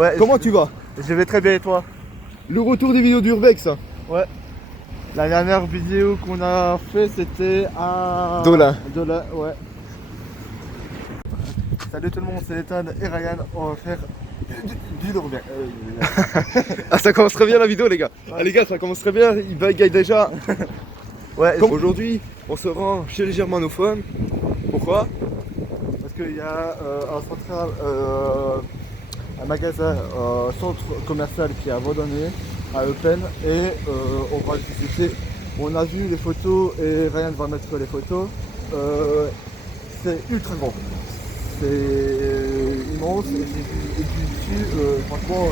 Ouais. Comment tu vas? Je vais très bien et toi? Le retour des vidéos d'Urbex. Ouais. La dernière vidéo qu'on a fait c'était à... Dolin. Dolin, ouais. Salut tout le monde, c'est Ethan et Ryan. On va faire du Urbex. Ah, ça commence très bien la vidéo, les gars. Ouais. Ah, les gars, ça commence très bien. Il bagaille déjà. Ouais. Aujourd'hui, on se rend chez les germanophones. Pourquoi? Parce qu'il y a un central, un magasin, centre commercial qui est abandonné à Eupen et on va le visiter. On a vu les photos et Ryan va mettre les photos. C'est ultra grand. C'est immense et du dessus, franchement,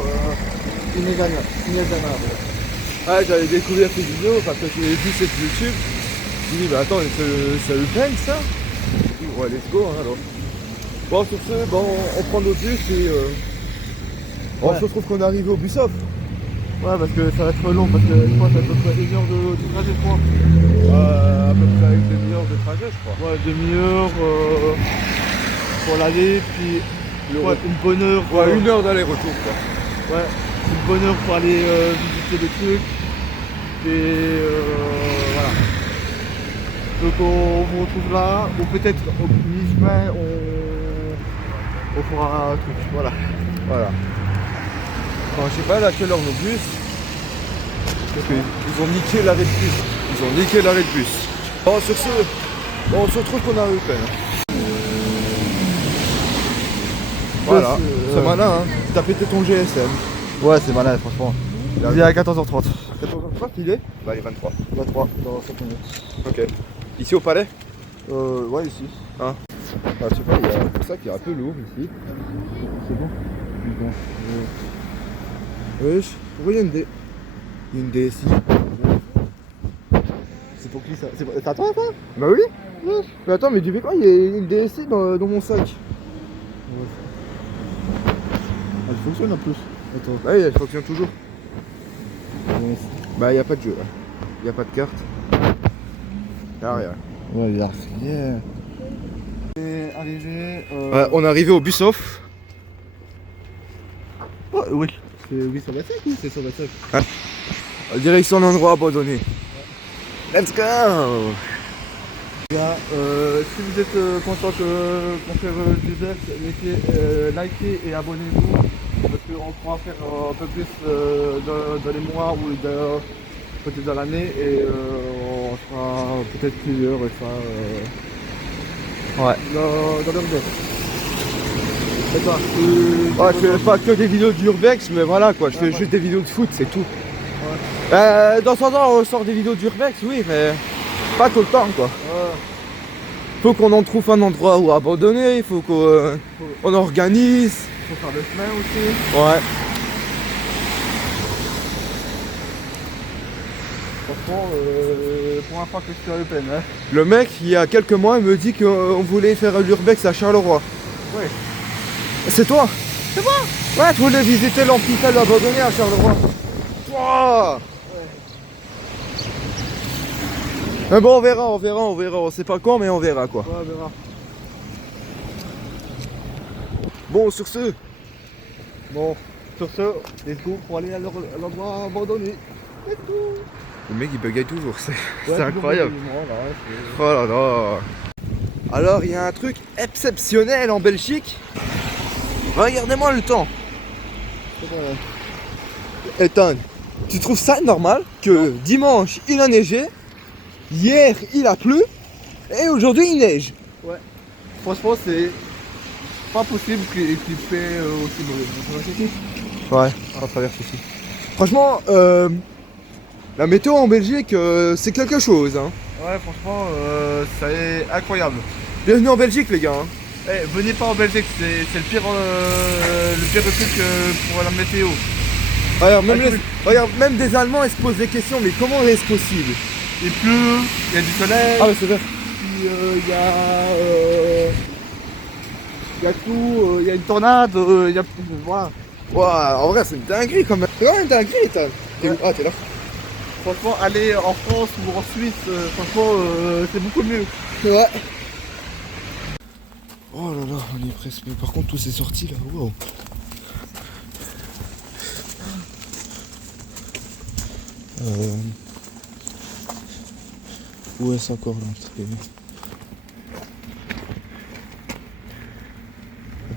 inégalable. Ah, j'avais découvert ces vidéos parce que j'ai vu cette YouTube. Je me dis, bah attends, c'est Eupen ça? Ouais, let's go, hein, alors. Bon, sur ce, bon, on prend notre bus et on se retrouve qu'on est arrivé au bus off. Ouais, parce que ça va être long, parce que je crois que ça peut être 1 heure de trajet, je crois. À peu près avec 1/2 de trajet, je crois. Ouais, 1/2 pour l'aller, puis ouais, une bonne heure. Ouais, 1 heure d'aller-retour, quoi. Ouais, une bonne heure pour aller visiter des trucs. Et voilà. Donc on vous retrouve là, ou peut-être au mi-chemin, on fera un truc. Voilà. Voilà. Enfin, je sais pas à quelle heure nos bus. Parce qu'ils ont niqué l'arrêt de bus. Ils ont niqué l'arrêt de bus. Bon, sur ce, bon, on se retrouve qu'on a eu peine. Voilà, c'est malin, hein. T'as pété ton GSM. Ouais, c'est malin, franchement. Il est à 14h30. 14h30, il est? Bah, il est 23. 23, dans 5 minutes. Ok. Ici au palais? Ouais, ici. Hein? Ah, je sais pas, il y a un sac qui est un peu lourd ici. C'est bon. Wesh, pourquoi il y a une D? Il y a une DSI. C'est pour qui ça? C'est à toi, ça? Bah oui. Mais attends, mais du coup, il y a une DSI dans mon sac. Elle fonctionne en plus. Attends. Bah oui, elle fonctionne toujours. Bah, il n'y a pas de jeu là. Il n'y a pas de carte. Y'a rien. Ouais, il y a rien. On est arrivé. On est arrivé au bus off. Oh, oui. C'est 825 ou c'est 125? Direction d'un endroit abandonné. Let's go! Là, si vous êtes content qu'on fasse du vert, likez et abonnez-vous. Parce qu'on pourra faire un peu plus dans les mois ou peut-être dans l'année. Et on fera peut-être plusieurs et ça. Ouais. Dans l'urbex. Et toi, Ouais, je fais pas que des vidéos d'Urbex, mais voilà quoi, je fais juste des vidéos de foot, c'est tout. Ouais. Dans 100 ans, on sort des vidéos d'Urbex, oui, mais pas tout le temps quoi. Faut qu'on en trouve un endroit où abandonner, il faut qu'on organise. Faut faire le chemin aussi. Ouais. Franchement, pour un fois que je suis à Eupen, hein. Le mec, il y a quelques mois, il me dit qu'on voulait faire l'Urbex à Charleroi. Ouais. C'est toi? C'est moi? Ouais, tu voulais visiter l'hôpital abandonné à Charleroi. Wow. Mais bon, on verra, on sait pas quand, mais on verra quoi. Ouais, on verra. Bon, sur ce, Bon, sur ce, let's go pour aller à l'endroit abandonné. Let's go. le mec il bugueille toujours, c'est Ouais, incroyable. voilà, Oh là là. Alors, il y a un truc exceptionnel en Belgique. Regardez-moi le temps. Ethan, tu trouves ça normal que dimanche il a neigé, hier il a plu et aujourd'hui il neige? Ouais. Franchement, c'est pas possible qu'il fait aussi mauvais. Ouais, on traverse ici. Franchement, la météo en Belgique, c'est quelque chose. Hein. Ouais, franchement, c'est incroyable. Bienvenue en Belgique, les gars. Hein. Eh, venez pas en Belgique, c'est le pire truc pour la météo. Regarde, regarde, même des Allemands ils se posent des questions, mais comment est-ce possible? Il pleut, il y a du soleil. Ah ouais, c'est vrai. Puis il y a tout, il y a une tornade, il y a. Voilà. Ouah, en vrai, c'est une dinguerie quand même. C'est vraiment une dinguerie, Ethan. T'es où? Ouais. Ah, t'es là. Franchement, aller en France ou en Suisse, franchement, c'est beaucoup mieux. Ouais. Oh là là, on est presque. Mais par contre, tout c'est sorti là. Wow. Euh, Où est-ce encore l'entrée?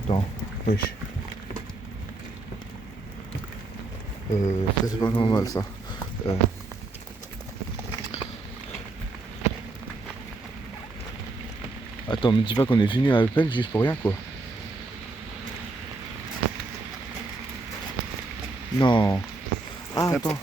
Attends, wesh. Ça, c'est pas normal ça. Attends, me dis pas qu'on est venu à Eupen juste pour rien quoi. Non. Ah, attends.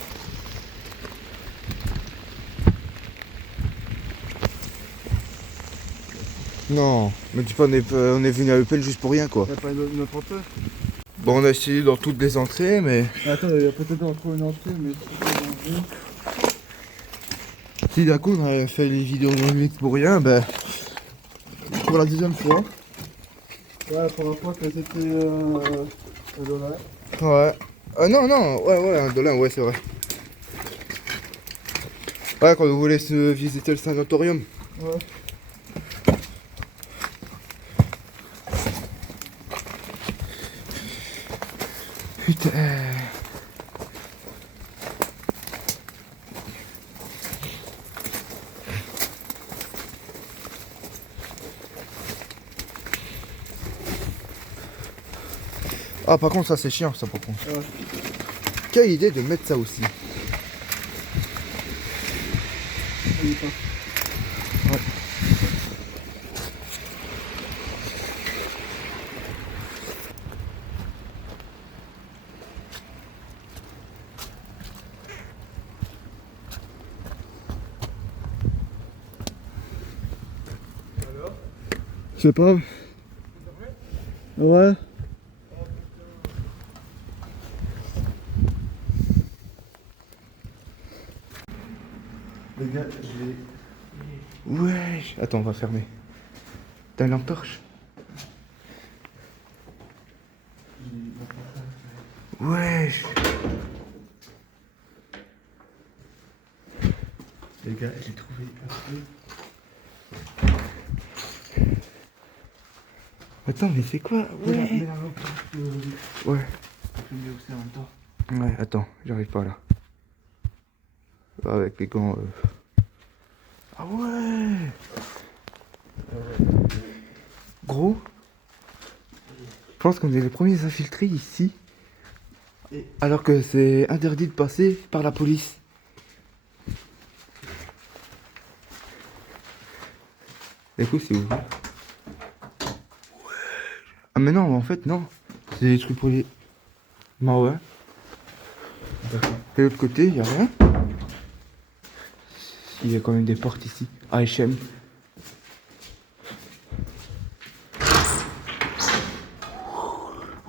Non, me dis pas on est venu à Eupen juste pour rien quoi. Il n'y a pas une autre entrée? Bon, on a essayé dans toutes les entrées, mais Attends, il y a peut-être encore une entrée, mais c'est pas une entrée. si d'un coup on a fait les vidéos de pour rien, ben Pour la deuxième fois. Ouais, la première fois que c'était $1. ouais. Non, non, ouais, $1, ouais, c'est vrai. Ouais, quand vous voulez se visiter le sanatorium. Ouais. Putain. Ah, par contre, ça c'est chiant, ça par contre. Ouais. Quelle idée de mettre ça aussi. Il est pas. Je sais pas. Ouais. Les gars, j'ai... Wesh. Attends, on va fermer. T'as une lampe torche? Wesh. Les gars, j'ai trouvé un truc. Attends, mais c'est quoi? Ouais. Mets la lampe torche, Ouais. je mets aussi en même temps. Ouais, attends, j'arrive pas là. Avec les gants. Ah ouais. Gros. Je pense qu'on est les premiers infiltrés ici. Alors que c'est interdit de passer par la police. Du coup, c'est ouvert. Ah mais non, en fait non. C'est des trucs pour les... Bah ouais. De l'autre côté, il y a rien. Il y a quand même des portes ici. H&M.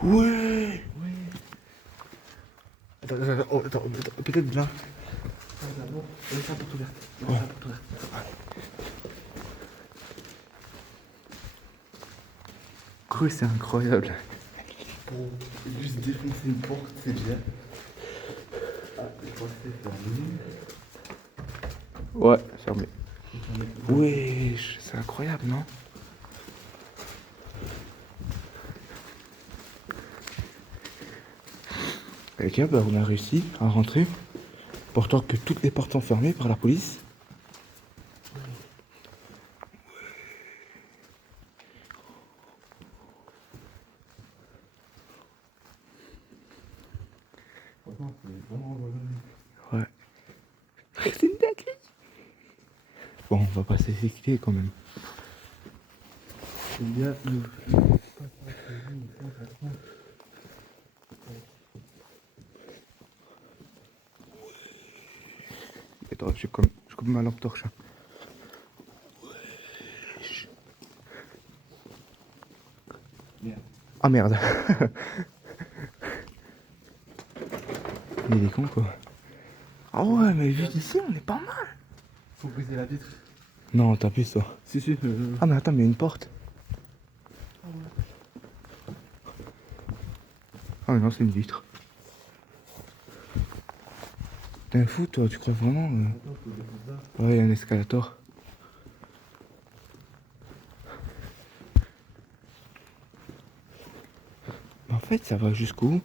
Ouais. Attends, peut-être là. Laisse la porte ouverte. Ouais. La porte ouverte. Gros, c'est incroyable. Pour juste défoncer une porte, c'est bien. Ah, je crois que c'est fermé. Ouais, fermé. Wesh, c'est incroyable, non? Les gars, bah, on a réussi à rentrer. Pourtant que toutes les portes sont fermées par la police. Franchement, c'est vraiment relou. Ouais. C'est une dinguerie. Bon, on va pas s'effectuer quand même. Il y a le... Attends, je coupe ma lampe torche. Hein. Merde. Ah merde. Il est con quoi. Ah ouais, mais vu d'ici, on est pas mal. Faut briser la vitre. Non, t'as plus ça. Si, si. Ah mais attends, mais il y a une porte. Ah mais non, c'est une vitre. T'es un fou toi, tu crois vraiment Attends, faut défoncer ça. Ouais, il y a un escalator. Mais en fait, ça va jusqu'où?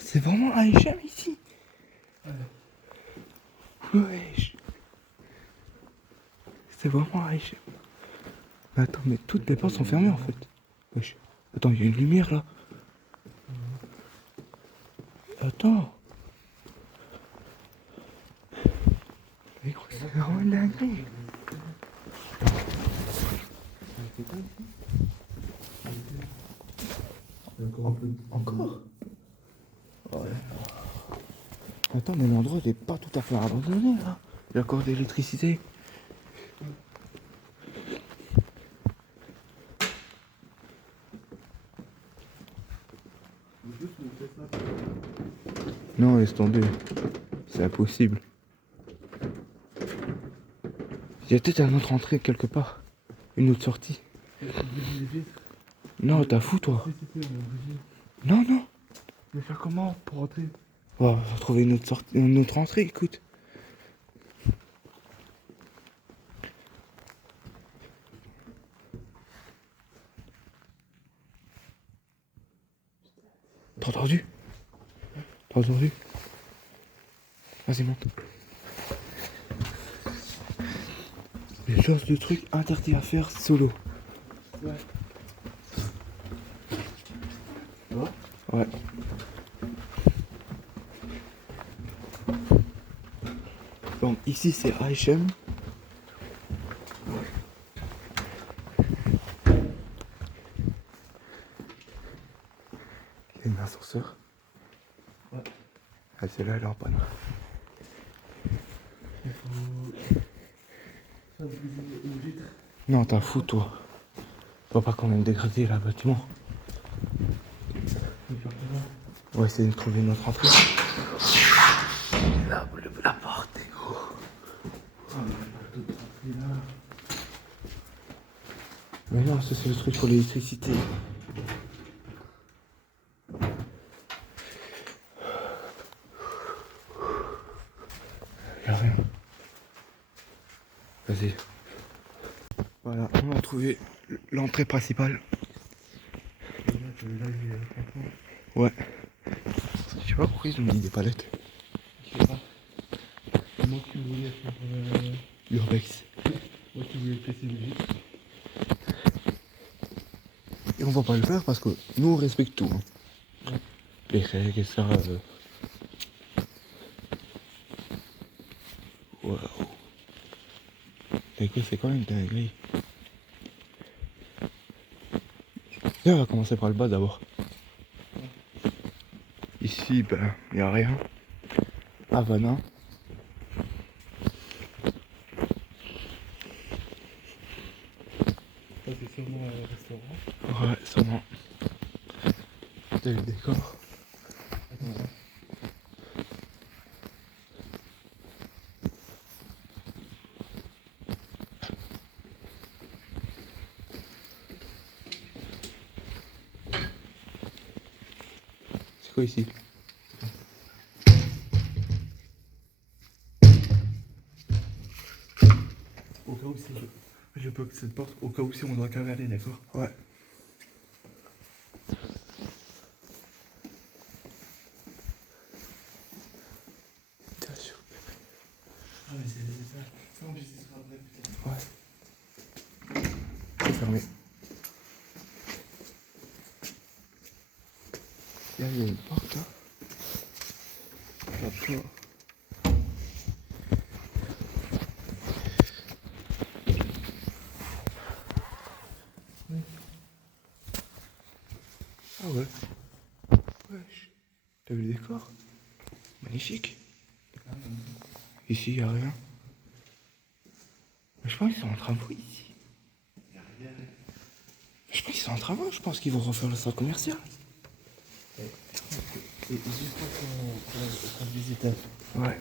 c'est vraiment H&M ici. Wesh. C'est vraiment H&M. Mais attends, mais toutes les portes sont fermées en fait. Wesh. Attends, il y a une lumière là. Attends. Mais gros, c'est vraiment une dinguerie. Encore. Ouais. Attends, mais l'endroit il est pas tout à fait abandonné là. Il y a encore d'électricité. Non, laisse tomber. C'est impossible. Il y a peut-être une autre entrée quelque part. Une autre sortie. Non, t'as fou toi. Non, non. Mais faire comment pour rentrer? Oh, on va trouver une autre sortie, une autre entrée, écoute. T'as entendu? T'as entendu? Vas-y, monte. Les genres de trucs interdits à faire solo. Ouais. Ouais. Donc ici c'est H&M. Il y a une ascenseur. Ouais. Ah, celle-là elle est en panne. Il faut faire une vitre. Non, t'as fou toi. Tu vois pas quand même dégrader là, le bâtiment. On va essayer de trouver une autre entrée. La porte est gros. Mais non, ça c'est le truc pour l'électricité. Y'a rien. Vas-y. Voilà, on a trouvé l'entrée principale. Ouais. Je sais pas pourquoi ils ont mis des palettes. Je sais pas. Moi qui voulais faire Urbex. moi qui voulais presser le vitre. Et on va pas le faire parce que nous on respecte tout. Hein. Ouais. Les règles et ça. Waouh. Écoute, c'est quand même dingue. Et on va commencer par le bas d'abord. Ici, ben, y a rien. Havana. Ça c'est sûrement un restaurant. Ouais, sûrement. T'as le décor. Attends. C'est quoi ici? Au cas où si je bloque cette porte, au cas où si on doit cavaler, d'accord? Ouais. Bien sûr. Ah mais c'est ça. Ça en plus ce sera après peut-être. Ouais. C'est fermé. Là, il y a une porte là. Là, Oui. ah ouais. Wesh. T'as vu le décor? Magnifique. Ici, il n'y a rien. Mais je pense qu'ils sont en travaux ici. Y a rien. Je pense qu'ils sont en travaux. Je pense qu'ils vont refaire le centre commercial. Et juste qu'on visite. Ouais.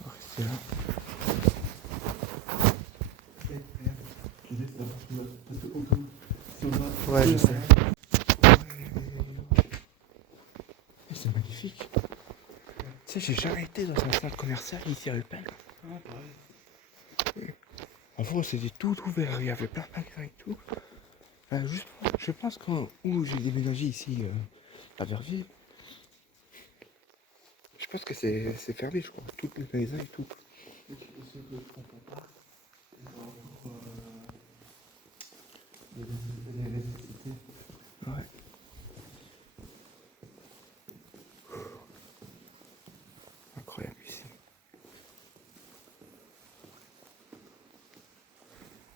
On va rester là. Je vais parce que au cas où si on va. Ouais, je sais. C'est magnifique. Tu sais, j'ai jamais été dans un centre commercial ici à Eupen. Ah pareil. En gros, c'était tout ouvert. Il y avait plein de magasins et tout. Juste, je pense où j'ai déménagé ici, à Verviers. Je pense que c'est fermé, je crois. Tous les magasins et tout. Et ce que je comprends pas, c'est l'électricité. Ouais. Incroyable ici.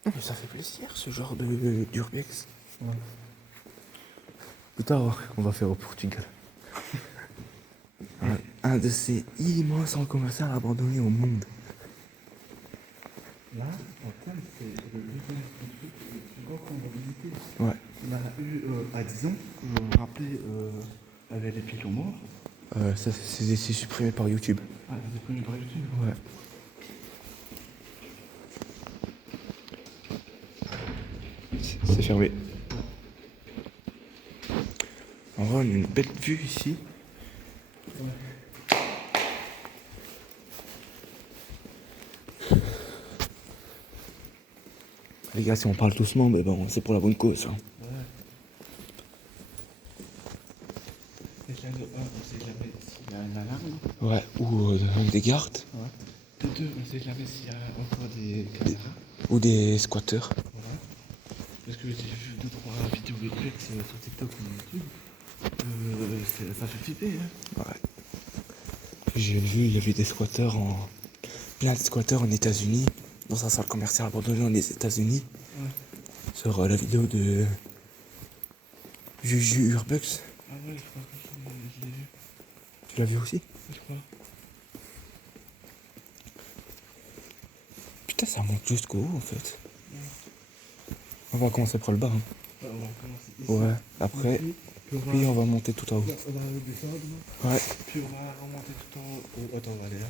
Non mais ça fait plaisir ce genre d'urbex. Ouais. Plus tard, on va faire au Portugal. Un de ces immenses centres commerciaux abandonnés au monde. Là, en termes, c'est le deuxième truc le plus grand qu'on va visiter. Ouais. On a eu à Dijon, que vous vous rappelez, avec les pigeons morts. Ça c'est supprimé par YouTube. Ah, c'est premier par YouTube. Ouais. C'est fermé. En vrai, on a une belle vue ici. Les gars, si on parle doucement, mais bon, c'est pour la bonne cause. Hein. Et là, de un, on sait jamais s'il y a une alarme. Ouais, ou des gardes, Ouais. De deux, on sait jamais s'il y a encore des caméras. ou des squatteurs. Voilà. Parce que j'ai vu 2-3 vidéos Urbex sur TikTok ou YouTube. Ça fait flipper, hein. Ouais. J'ai vu, il y avait des squatteurs plein de squatteurs en États-Unis, dans un centre commercial abandonné aux États-Unis. Ouais. Sur la vidéo de Juju Urbex. Ah ouais, je crois que je l'ai vu. Tu l'as vu aussi? Je crois. Putain, ça monte jusqu'au haut en fait. On va commencer par le bas. Hein. Ouais, on va commencer ici. Ouais, après, Ici, puis on va monter tout en haut. on va descendre. Ouais. Puis on va remonter tout en haut. Oh, attends, on va aller là.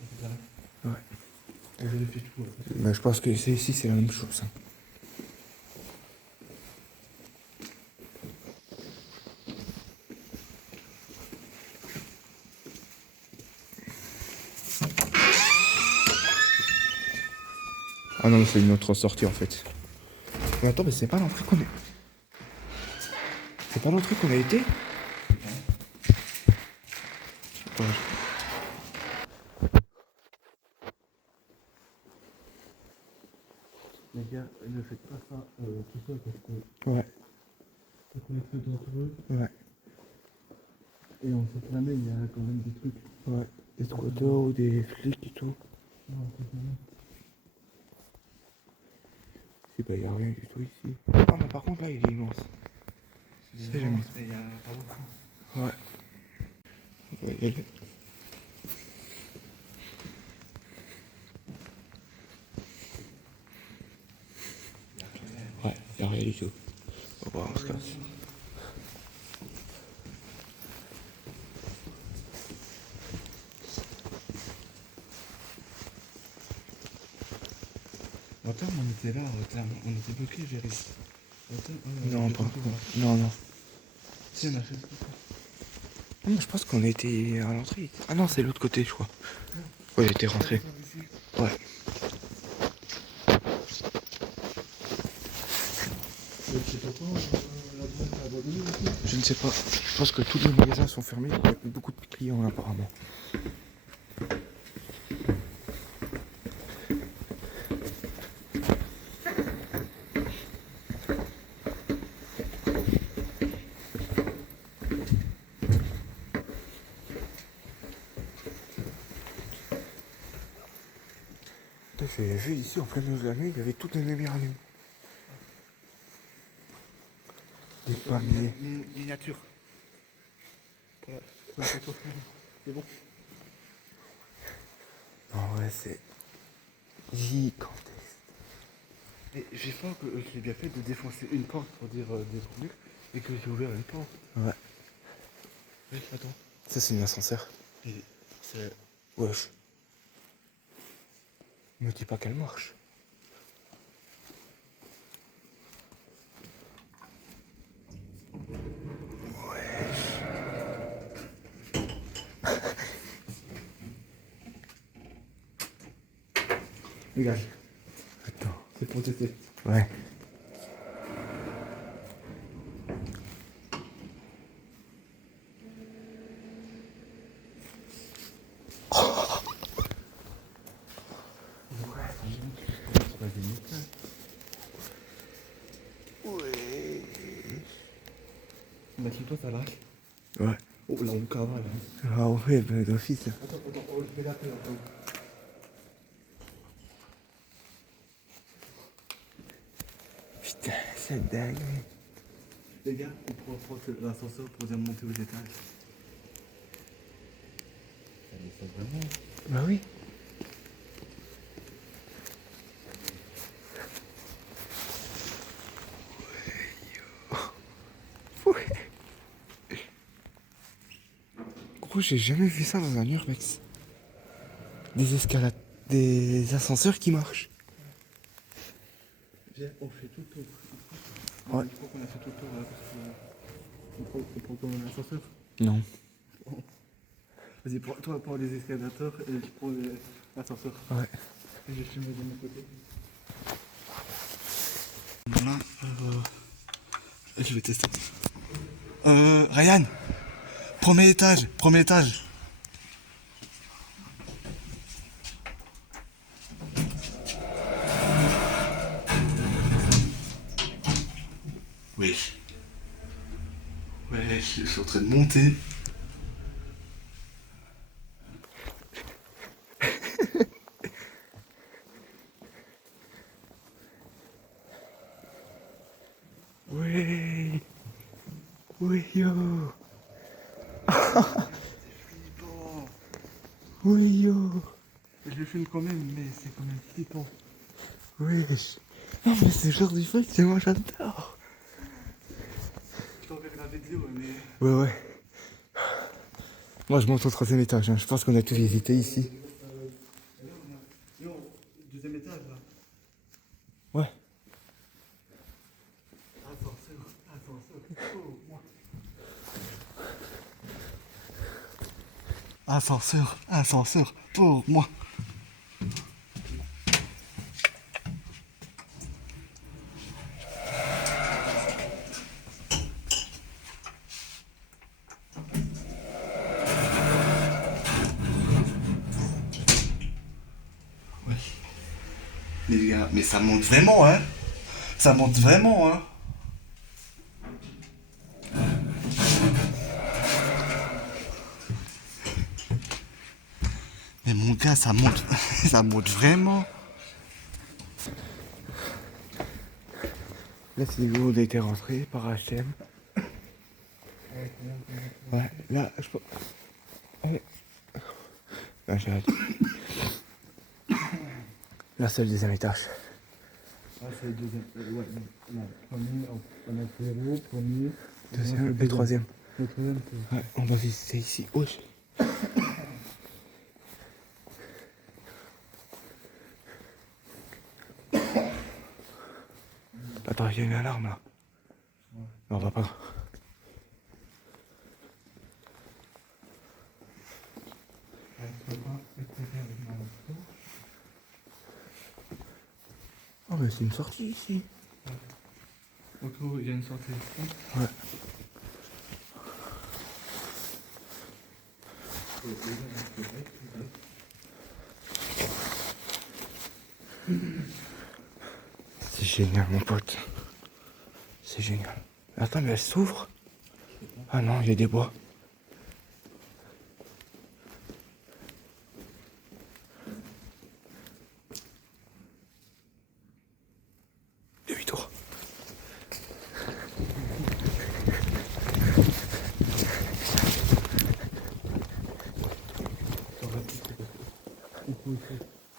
On va là. Ouais. On vérifie tout. Mais je pense que ici c'est la même chose. Hein. Ah non, c'est une autre sortie en fait. Mais attends, mais c'est pas l'entrée qu'on est. C'est pas l'entrée qu'on a été? Ouais. Les gars, ne faites pas ça tout seul parce que Ouais. ça peut être dangereux. Ouais. Et on sait jamais, il y a quand même des trucs. Ouais. Des squatteurs ou des flics et tout. Non, on sait jamais. Si, bah, y a rien du tout ici. Ah, mais par contre, là, il est immense. C'est jamais. immense, mais il y a pas beaucoup. Ouais. On va y aller. Ouais, y a rien du tout. On va voir, on se casse. Attends, on était là, on était bloqué vers ici. Attends, Non, pas. Non, non. Si, on a fait ça. Non, mais je pense qu'on était à l'entrée. Ah non, c'est l'autre côté, je crois. Ouais, il était rentré. Ouais. Je ne sais pas. Je pense que tous les magasins sont fermés. Il y a plus beaucoup de clients apparemment. J'ai vu ici en plein milieu de la nuit, il y avait toutes les lumières allumées. Des palmiers. Miniature. C'est bon. En vrai, c'est gigantesque. Et j'ai peur que je l'ai bien fait de défoncer une porte pour dire des trucs et que j'ai ouvert une porte. Ouais. Oui, attends. Ça, c'est un ascenseur. Et c'est... Wesh. Me dis pas qu'elle marche. Regarde. Attends. pour tester. Ouais. Imagine-toi, ça lâche. Ouais. Oh, là, on cavale. Ah ouais, bah d'office. Attends, je vais l'appeler. Putain, c'est dingue. Les gars, on pourra prendre l'ascenseur pour bien monter aux étages. Ça vraiment. Bah oui. Ouais. Gros, j'ai jamais vu ça dans un urbex. Des escalades, des ascenseurs qui marchent. Viens, on fait tout le tour. Ouais. Je crois qu'on a fait tout le tour là parce que. On prend comme un ascenseur. Non. Vas-y, toi, prends les escalators et je prends l'ascenseur. Ouais. Et je filme de mon côté. Voilà, je vais tester. Ryan, premier étage, premier étage. Oui. Ouais, je suis en train de monter. Ouais. Ouais, yo. Ouais, yo. Je le filme quand même, mais c'est quand même flippant. Wesh. Non, mais ce genre de truc, c'est moi j'adore. Je t'enverrai la vidéo, mais. Ouais, ouais. Moi, je monte au 3e étage. Hein. Je pense qu'on a tout visité ici. Non, deuxième étage là. Ouais. Ascenseur pour moi. Ouais. Les gars, mais ça monte vraiment, hein. Ça monte vraiment, hein. Mais mon gars, ça monte, ça monte vraiment. Là, c'est où on a été rentré par HM. Ouais, là, je peux. Ouais. Là, j'arrête. Là, c'est le 2e étage. Ah, c'est le deuxième. Ouais, non. Premier, on a fait le premier. 2e et 3e. Le troisième, c'est. Ouais, on va visiter ici. Wesh. Attends, il y a une alarme là. Ouais. Non, on va pas. Oh, mais c'est une sortie ici. Donc, il y a une sortie ici. Ouais. C'est génial, mon pote. C'est génial. Attends, mais elle s'ouvre. Ah non, il y a des bois. Demi-tour.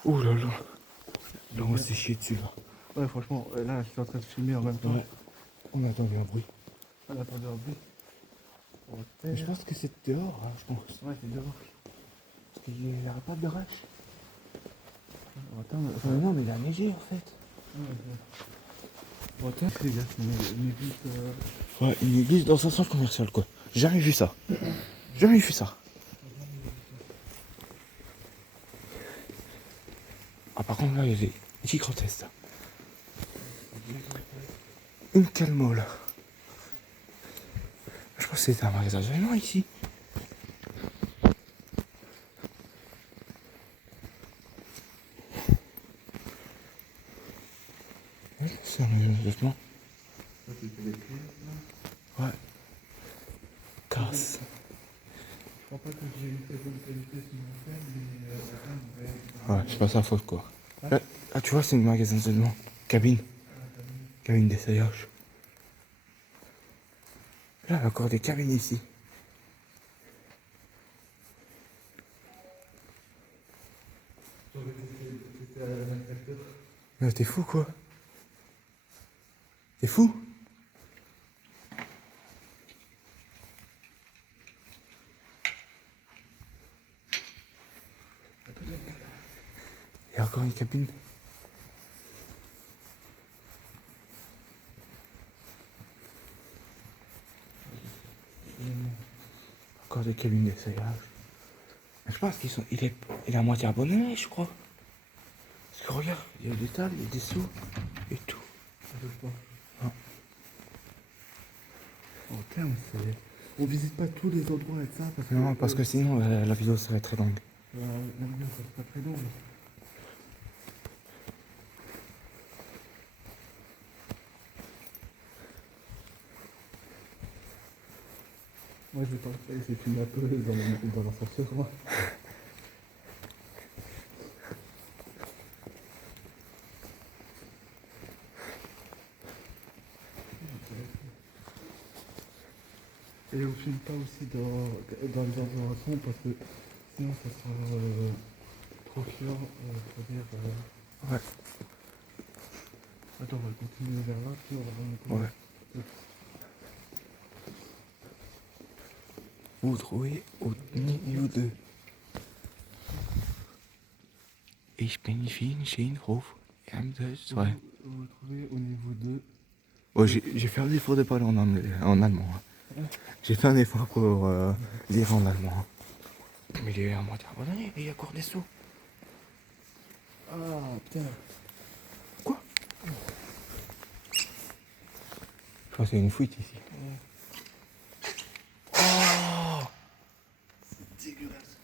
Ouh là là. Là, on s'est chié dessus là. Ouais, franchement, là, je suis en train de filmer en même temps. Ouais. On a entendu un bruit. On a entendu un bruit. Mais je pense que c'est dehors, hein, je pense. Ouais, c'est dehors. Parce qu'il n'y aura pas de d'orage. Attends, Non, mais il a neigé en fait. bon, attends, les gars, c'est une église. Ouais, une église dans un centre commercial quoi. Jamais vu ça. Jamais vu ça. Ah par contre là il y a des gigantesques. Intel Mall. Je pense que c'était un magasin d'aliment ici. Ouais, c'est un magasin de vêtements. Ouais. Casse. Je crois pas que j'ai une très bonne qualité sur mon fer, mais Ouais, c'est pas sa faute quoi. Là, ah, tu vois, c'est un magasin de vêtements. Cabine. Cabine d'essayage. Là, il y a encore des cabines ici. Mais t'es fou quoi. T'es fou. Il y a encore une cabine. Encore des cabines d'essayage. Je pense il est à moitié abonné, je crois. Parce que regarde, il y a des tables, il y a des sous et tout. Ah. Oh putain, on visite pas tous les endroits avec ça parce que. Non, parce que sinon la vidéo serait très longue. La vidéo, ça serait pas très long. Moi, je vais pas le faire, c'est une peu dans l'ascenseur, moi. Et on filme pas aussi dans les endroits sombres parce que sinon ça sera trop chiant pour dire. Ouais. Attends, on va continuer vers là, puis on va voir. Ouais. Vous trouvez au niveau 2. Ich bin Vielen Ruf. On va trouver au niveau 2. Oh, j'ai fait un effort de parler en allemand. Hein. J'ai fait un effort pour lire en allemand. Mais il est à moitié abandonné et il y a encore des sous. Ah putain. Quoi? Je crois que c'est une fuite ici. Oh! C'est dégueulasse.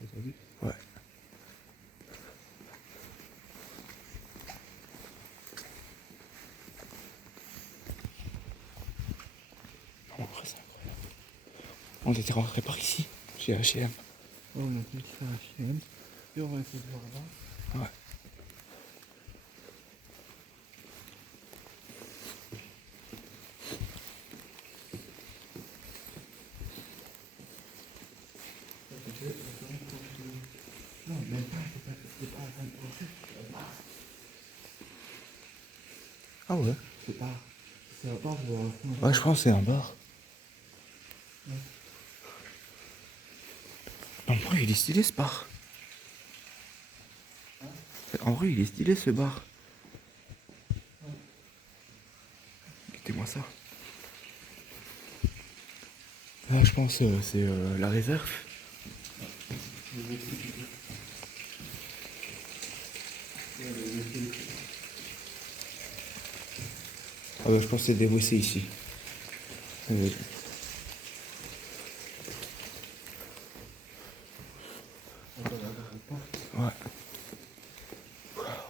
T'as vu? Ouais. Non, après c'est incroyable. On était rentré par ici, chez H&M. Oh, on a plus ça à H&M. Et on va essayer de voir là. Ouais. Non, même pas, c'est pas un procès, c'est un bar. Ah ouais? C'est un bar ou Ouais, je pense que c'est un bar. Ouais. En vrai, il est stylé ce bar. En vrai, il est stylé ce bar. Écoutez-moi ça. Là, je pense que c'est la réserve. Ah bah, je pense que c'est des WC ici. Ouais.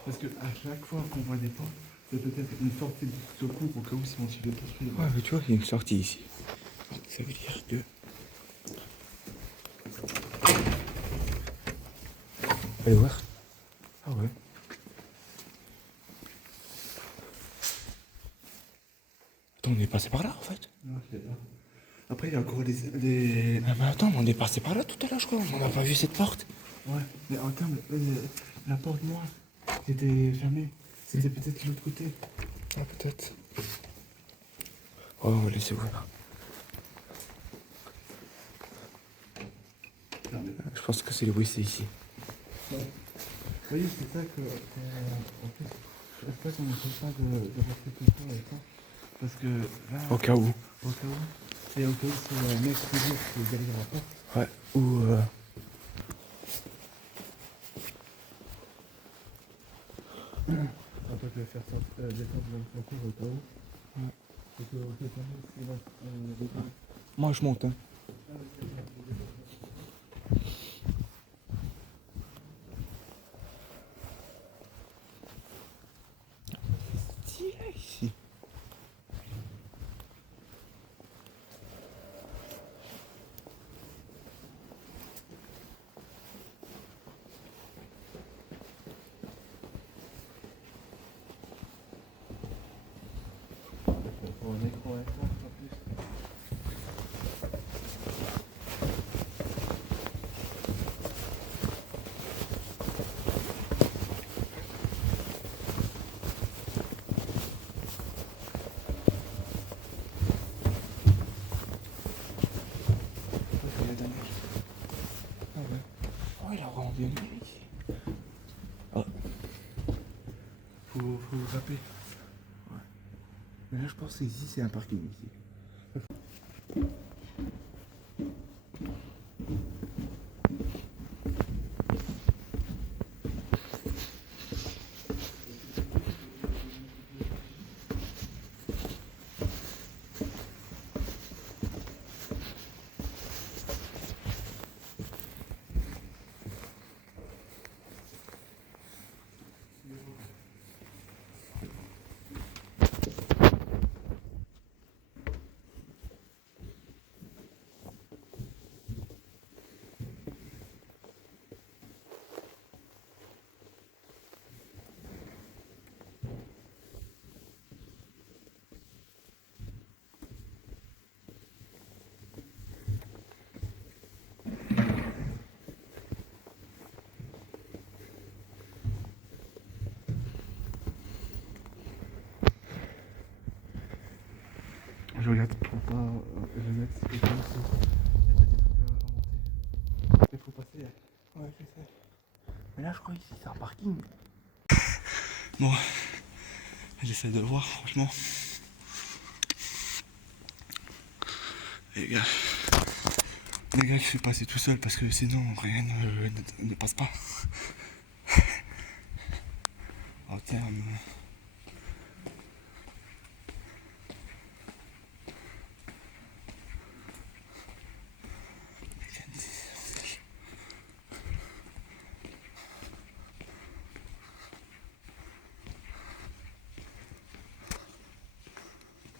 Parce que à chaque fois qu'on voit des portes, c'est peut-être une sortie de secours au cas où si on s'y fait poursuivre. Ouais, mais tu vois, il y a une sortie ici. Ça veut dire que... Elle est ouverte. Ah ouais. Attends, on est passé par là en fait. Non, je sais pas. Après, il y a encore les... Ah mais attends, on est passé par là tout à l'heure, je crois. On n'a pas vu cette porte. Ouais, mais attends, mais, la porte noire, c'était fermée. C'était peut-être de l'autre côté. Ah, peut-être. Oh, on va laisser ouvert. Non, mais... Je pense que c'est le WC ici. Ouais. Vous voyez, c'est ça que... en fait, je sais pas si on ne fait pas de rester tout le temps avec ça. Parce que là... Au cas où. Au cas où. Et au cas où c'est un mec qui dit que derrière la porte. Ouais. Ou Après, je vais faire ça, descendre mon cours au cas où. Ouais. Et que, ok, ça va, c'est bon. Moi, je monte. Hein. C'est stylé ici. On est quoi, en plus. Il y a Daniel. Ah ouais. Oh, il a vraiment bien mis ici. Oh. Faut zapper. Ouais. Mais là, je pense que ici, c'est un parking ici. Je regarde pour pas. Je regarde si il y a pas des trucs à monter. Il faut passer. Ouais, je sais. Mais là, je crois ici, c'est un parking. Bon, j'essaie de voir, franchement. Les gars, je suis passé tout seul parce que sinon rien ne passe pas. En termes.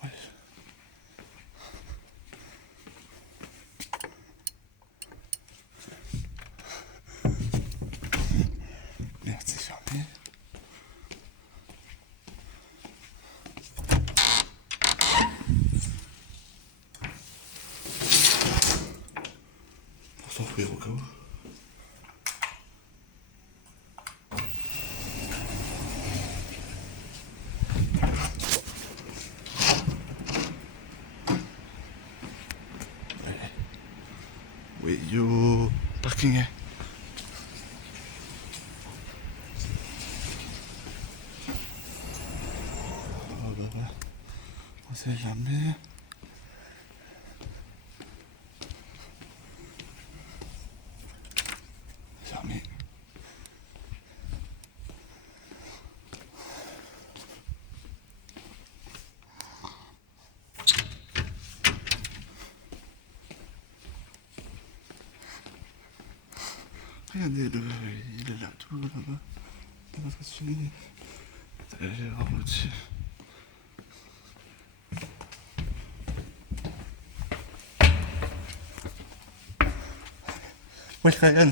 Ouais. Merde, c'est fermé. Pour s'enfuir au cas où. Oui, yo, parking. Hein. Oh, bah, bah. On sait jamais. Fermé. Regardez, il est là, tout là-bas. Il va stationner. Je vais voir au-dessus. Wesh Ryan.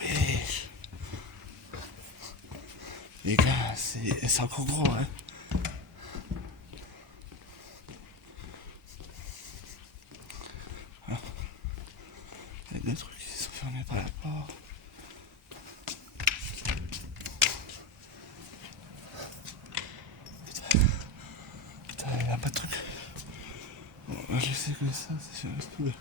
Wesh. Les gars, c'est encore gros, hein. Ah. Il y a des trucs qui sont fermés par la porte. Putain, il n'y a pas de truc. Bon, je sais que ça, c'est sur le stool.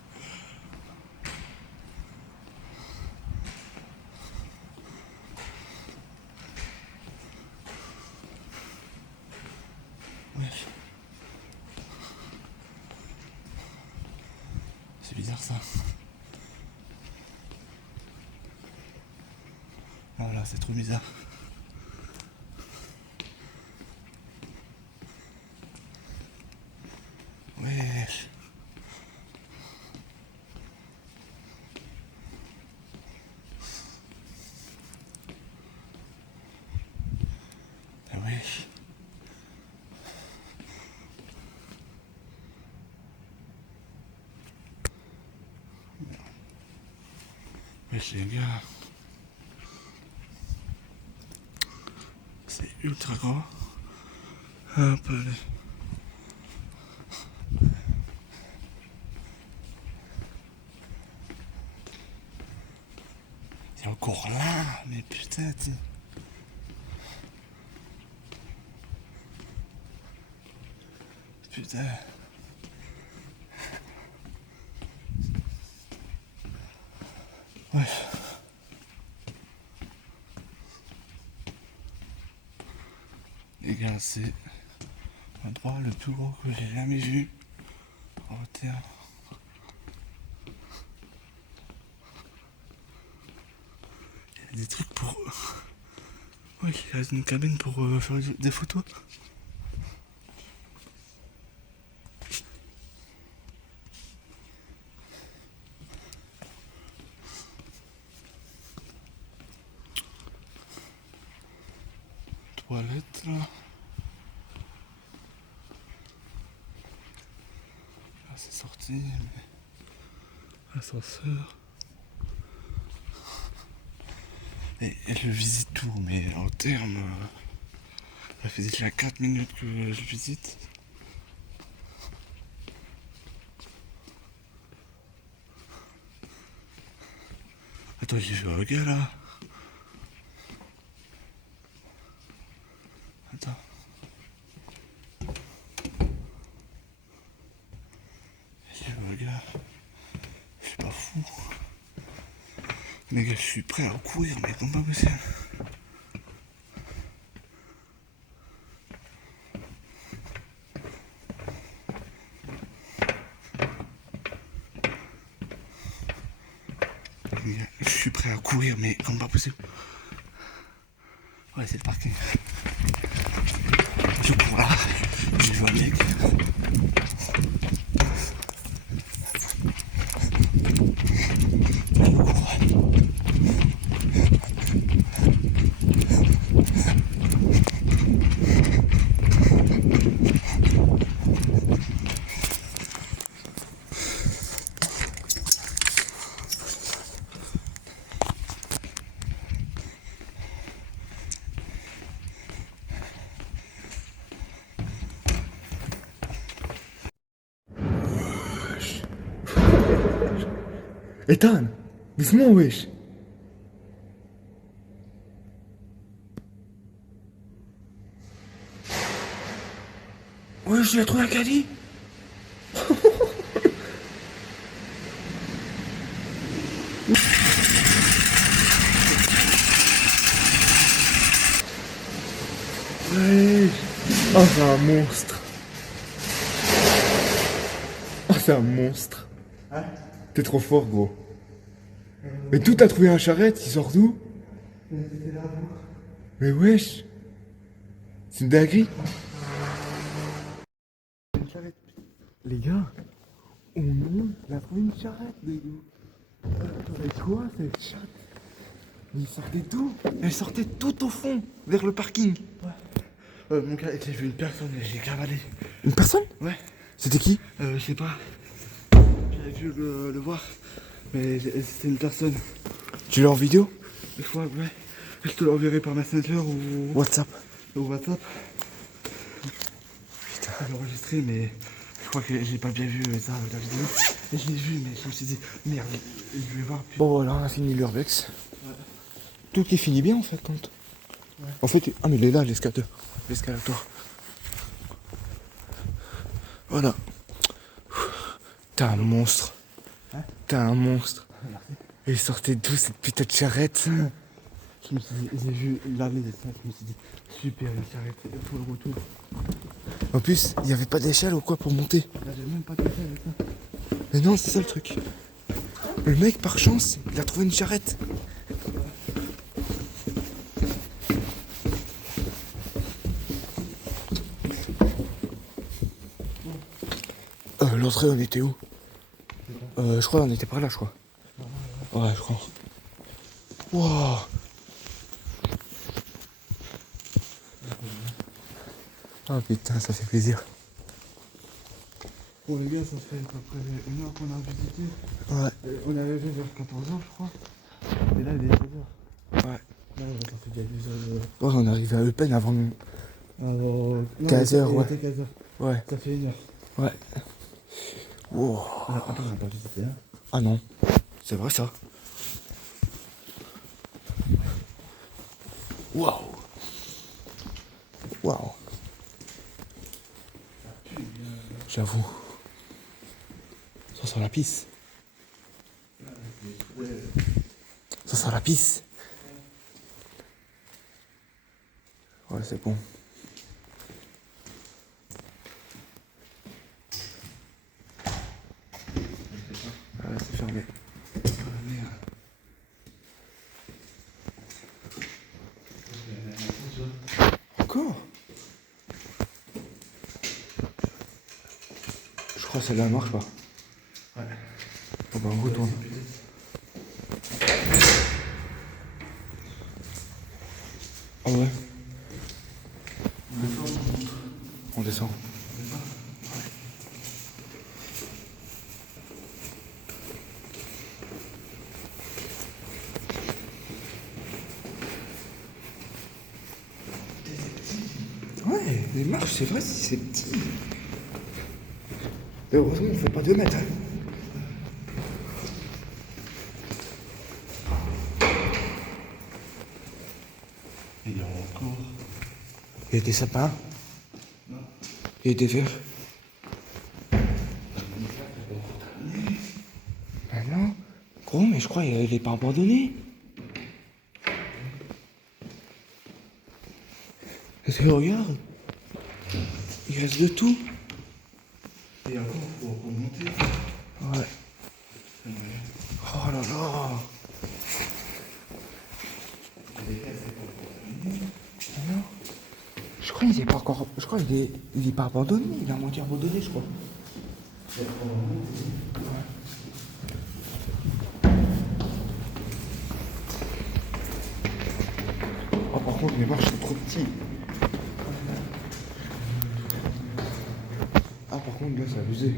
Wesh. C'est bizarre ça. Voilà, c'est trop bizarre. Ouais. Ah ouais. Wesh les gars. C'est ultra grand. Hop, allez. C'est encore là, mais putain, t'sais. Putain. Ouais. Les gars, c'est l'endroit le plus gros que j'ai jamais vu en terre. Il y a des trucs pour... Oui, il y a une cabine pour faire des photos. Toilette là. Là c'est sorti, mais ascenseur. Et je visite tout, mais en termes, ça fait déjà 4 minutes que je visite. Attends, j'ai vu un gars là. Attends. J'ai vu un gars. Je suis pas fou. Les gars, je suis prêt à courir, mais comme pas possible. Les gars, je suis prêt à courir, mais comme pas possible. Ouais, c'est le parking. Je cours là. Je vois un mec. Ethan, doucement, wesh. Ouais, je l'ai trouvé un caddie. Wesh. Oh, c'est un monstre. Oh, c'est un monstre. Hein? T'es trop fort, gros. Mais tout t'as trouvé un charrette, il sort d'où? Mais wesh. C'est une dinguerie. Les gars, on a trouvé une charrette, les gars. C'est quoi cette chatte? Il sortait d'où? Elle sortait tout au fond, vers le parking. Mon gars, j'ai vu une personne et j'ai cavalé. Une personne? Ouais. C'était qui? Je sais pas. J'avais vu le voir. Mais c'était une personne. Tu l'as en vidéo? Des fois, ouais. Je te l'enverrai par Messenger ou WhatsApp. WhatsApp. Putain, je l'ai enregistré, mais je crois que j'ai pas bien vu ça, la vidéo. Et je l'ai vu, mais je me suis dit, merde, je vais voir. Puis... Bon voilà, on a fini l'urbex. Ouais. Tout qui finit bien en fait, compte. Ouais. En fait, ah mais il est là l'escalator. Voilà. T'es un monstre. Hein? T'es un monstre. Merci. Et il sortait d'où cette putain de charrette? Je me suis dit, j'ai vu l'allée de ça, je me suis dit, super, une charrette pour le retour. En plus, il n'y avait pas d'échelle ou quoi pour monter? Là, j'ai même pas de avec ça. Mais non, c'est ça le truc. Le mec, par chance, il a trouvé une charrette. l'entrée, on était où? Je crois qu'on était par là, je crois. Ouais, je crois. Wow. Oh putain, ça fait plaisir. Bon les gars, ça fait à peu près 1 heure qu'on a visité. Ouais. On est arrivé vers 14h je crois. Et là il est 16h. Ouais. Là ça fait déjà 2 heures. Ouais, on est arrivé à Eupen avant. Alors, 15 heures, ouais. 15h. Ouais. Ça fait 1 heure. Ouais. Wow. Alors, attends, on n'a pas visité hein. Ah non. C'est vrai ça. Waouh. Waouh. J'avoue. Ça sent la pisse. Ça sent la pisse. Ouais, c'est bon. Ouais, c'est fermé. Encore? Je crois que celle-là marche pas. Ouais. Bon bah on retourne. Ah ouais? On descend. Ouais, les marches, c'est vrai, c'est petit. Mais heureusement, on fait pas 2 mètres. Hein. Il y a encore. Il y a des sapins. Non. Il y a des vers. Ben non. Gros, mais je crois qu'il n'est pas abandonné. Parce que regarde. Il reste de tout. Et encore, il faut remonter. Ouais. Oh là là. Non. Je crois qu'il est pas encore. Je crois qu'il est pas abandonné. Il est à moitié abandonné, je crois. Oh, par contre, les marches sont trop petits. Ah, par contre, là, c'est abusé.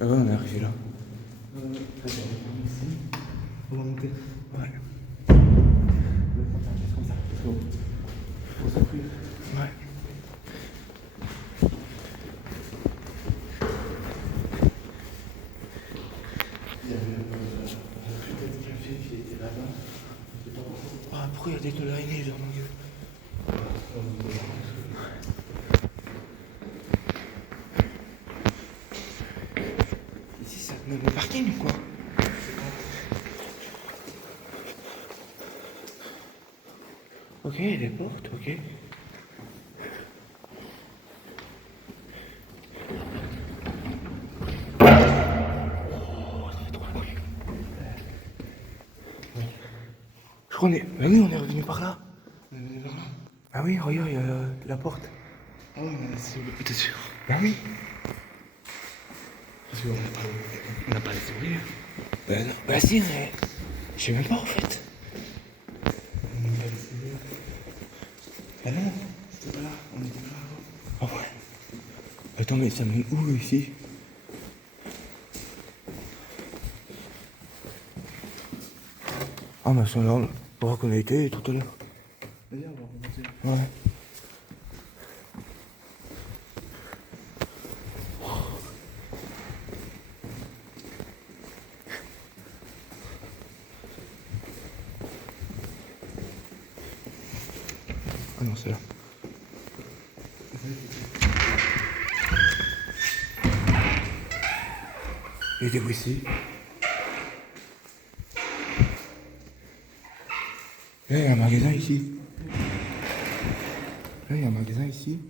Ah ouais, on est arrivé là. On va monter. Ouais. Comme ça. Faut s'appuyer. Ouais. Il y avait peut-être une fille qui était là-bas. Ah, pourquoi il y a des araignées dans mon gueule? Ici, ça te met le parking ou quoi? Ok, les portes, ok. Je crois qu'on est. Bah oui, on est revenu par là. Ah oui, regarde, il y a la porte. Ah ouais, mais c'est peut-être sûr. Bah oui. Parce qu'on n'a pas laissé ouvrir. Bah non. Bah si, mais. Je sais même pas en fait. On n'a pas laissé ouvrir. Bah non, c'était pas là. On était pas là avant. Ah ouais. Attends, mais ça mène où ici? Ah, mais c'est là, l'endroit qu'on a été tout à l'heure. Vas-y, on va remonter. Ouais. Ah non, c'est là. Il y a des bruits ici. Là, il y a un magasin ici. Là, il y a un magasin ici.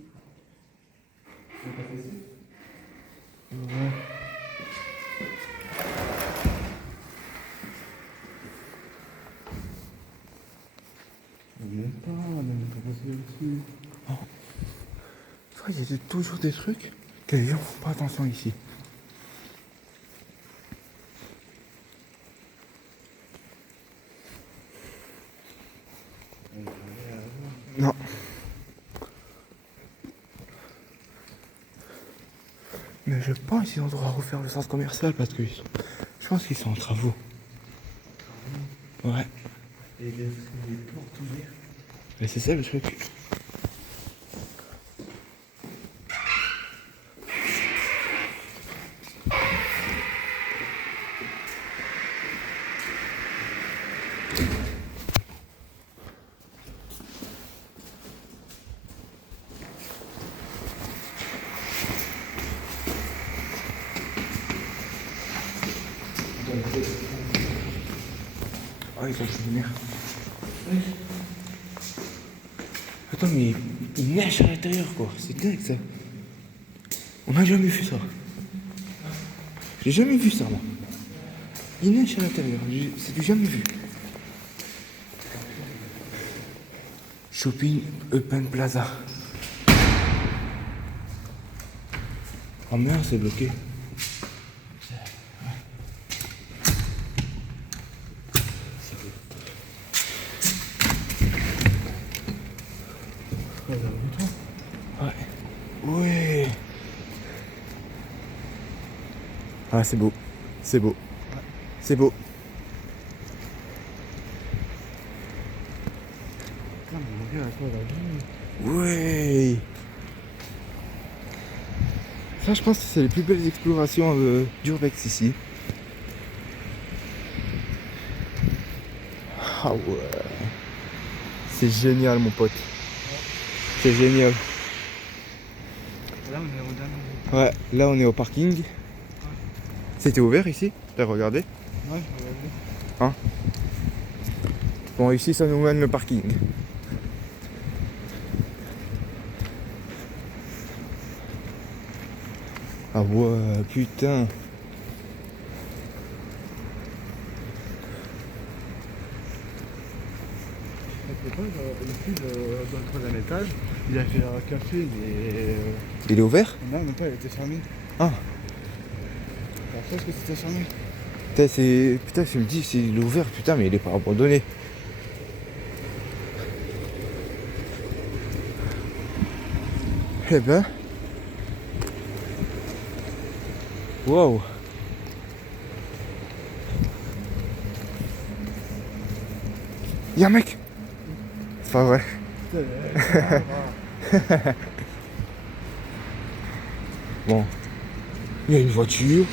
Ouais. Tu vois, il y a toujours des trucs que les gens font pas attention ici. Non. Mais je pense qu'ils ont droit à refaire le centre commercial parce que je pense qu'ils sont en travaux. Ouais. Et les portes ouvertes. Mais c'est ça le truc. Ah, ils sont plus venir. Attends, mais il neige à l'intérieur, quoi. C'est dingue, ça. On n'a jamais vu ça. J'ai jamais vu ça, moi. Il neige à l'intérieur. C'est du jamais vu. Shopping Open Plaza. Oh merde, c'est bloqué. Ouais. Ouais. Ah, c'est beau. C'est beau. C'est beau. Ouais. Ça, je pense que c'est les plus belles explorations d'Urbex ici. Ah ouais. C'est génial, mon pote. C'est génial. Là, on est au dernier. Ouais, là on est au parking. C'était ouvert ici? T'as regardé? Ouais, regardez. Bon, ici ça nous mène le parking. Ah ouais, putain. Ici, dans le troisième étage, il a fait un café, mais. Il est ouvert? Non, même pas, il était fermé. Ah. Après, est-ce que c'était fermé? Putain, je me dis, s'il est ouvert, putain, mais il est pas abandonné. Eh ben. Wow. Y'a un mec. C'est pas vrai. Bon. Il y a une voiture.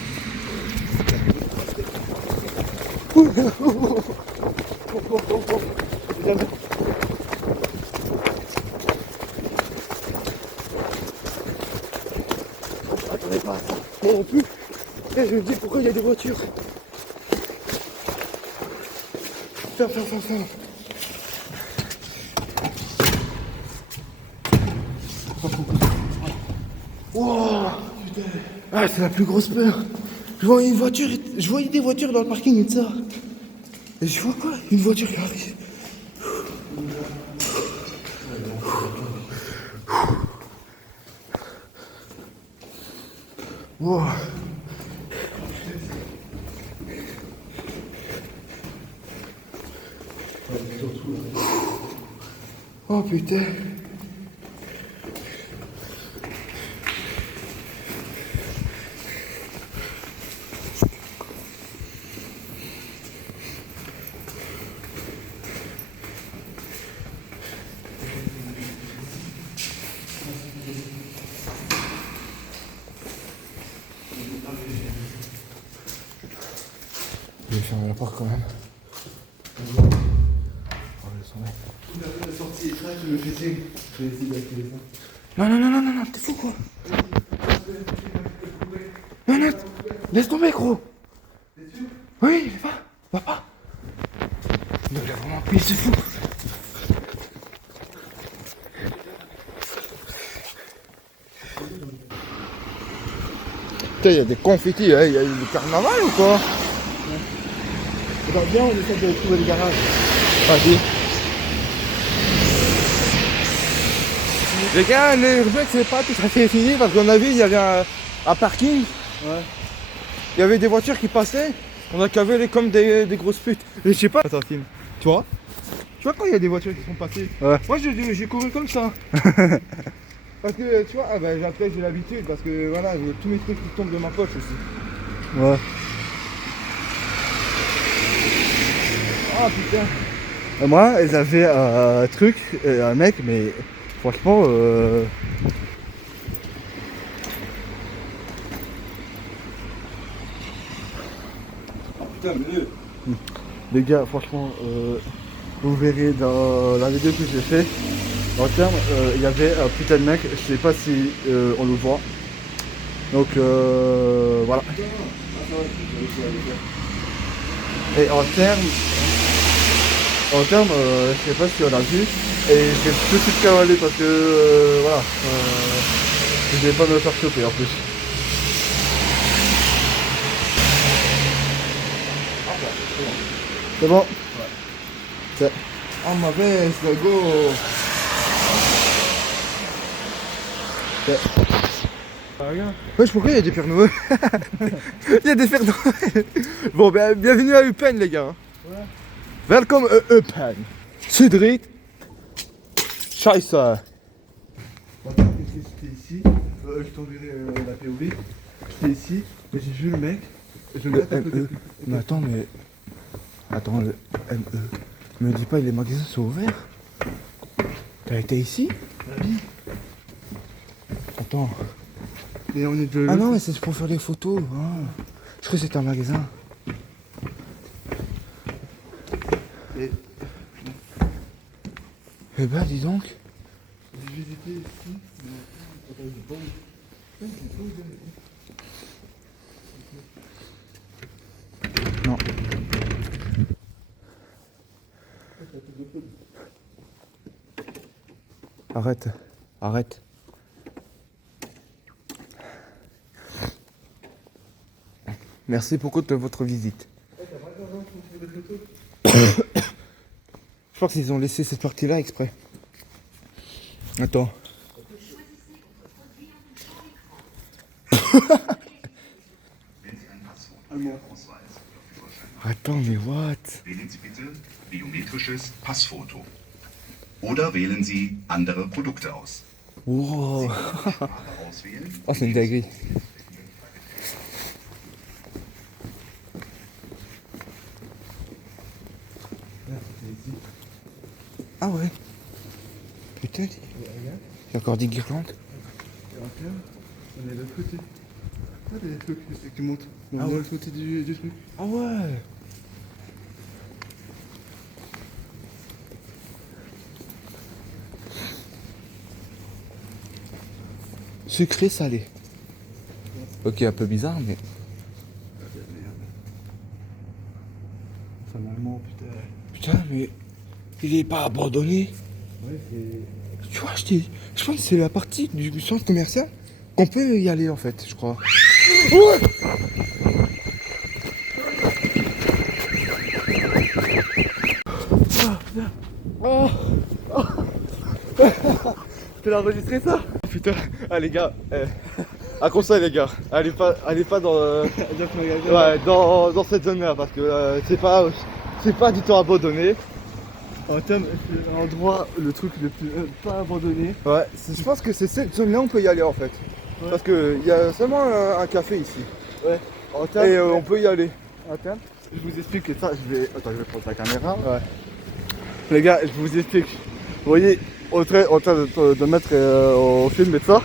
Attendez pas à ça. Moi non plus. Et je me dis pourquoi il y a des voitures. Ferme. Wow, putain. Ah, c'est la plus grosse peur. Je voyais des voitures dans le parking et tout ça. Et je vois quoi? Une voiture qui arrive. Wow. Oh putain. Je vais fermer la porte quand même. Oh, le son est. La sortie est là, je vais essayer d'activer ça. Non, t'es fou quoi? Non, laisse tomber gros. Oui, va pas. Il a vraiment pris, c'est fou. Putain, il y a des confettis, hein. Il y a eu le carnaval ou quoi? Regarde bien, on essaie de trouver le garage. Vas-y. Les gars, les urbex c'est pas tout à fait fini parce qu'on a vu il y avait un parking. Ouais. Il y avait des voitures qui passaient. On a cavé comme des grosses putes. Et je sais pas. Attends, film. Tu vois quand il y a des voitures qui sont passées. Ouais. Moi j'ai couru comme ça. Parce que tu vois, après j'ai l'habitude parce que voilà, tous mes trucs qui tombent de ma poche aussi. Ouais. Ah putain. Et moi, elles avaient un truc, un mec, mais franchement, Putain, mieux. les gars, franchement, vous verrez dans la vidéo que j'ai fait, en termes, il y avait un putain de mec, je sais pas si on le voit. Donc voilà. Et en termes, je sais pas si on a vu, et j'ai tout de suite cavalé parce que voilà, je vais pas me faire choper en plus. C'est bon. C'est- Ah ma veste, go. Wesh, pourquoi il y a des Pères Noël? Il y a des Pères Noël. Bon, ben, bienvenue à Eupen, les gars. Ouais. Welcome à Eupen. Cédric. Scheisse. J'étais ici, je t'enverrai la POV. J'étais ici, et j'ai vu le mec. Je Le ME. Mais attends, mais. Attends, le ME. Me dis pas, les magasins sont ouverts. T'as été ici? Oui. Attends. Et on est de Ah non, mais c'est pour faire des photos. Hein. Je crois que c'était un magasin. Et Eh ben, dis donc. j'ai visité ici. Mais attends, j'ai pas où. Non. Arrête. Arrête. Merci beaucoup de votre visite. Je pense qu'ils ont laissé cette partie-là exprès. Attends. Attends, mais what? Wählen Sie bitte biometrisches Passfoto. Oder wählen Sie andere Produkte aus. Wow. Sprache auswählen. Oh, c'est une dinguerie. Ah ouais. Putain, il y a encore des guirlandes. Et en termes, on est de l'autre côté. Ah, des trucs qui montent. On Ah est de ouais. l'autre côté du truc. Ah ouais. Sucré salé. Ok, un peu bizarre, mais. C'est un allemand, putain. Putain, mais. Il est pas abandonné. Ouais, c'est. Tu vois, je pense que c'est la partie du centre commercial qu'on peut y aller en fait, je crois. Tu l'as enregistré ça? Putain, ah les gars, un conseil les gars, allez pas dans, ouais, dans cette zone là parce que c'est pas du tout abandonné. En termes, c'est l'endroit, le truc le plus pas abandonné. Ouais, je pense que c'est cette zone là on peut y aller en fait. Ouais. Parce qu'il y a seulement un café ici. Ouais. En termes, Et on peut y aller. en termes, je vous explique que ça, Attends, je vais prendre la caméra. Ouais. Les gars, je vous explique. Vous voyez, en train de mettre au film et tout ça.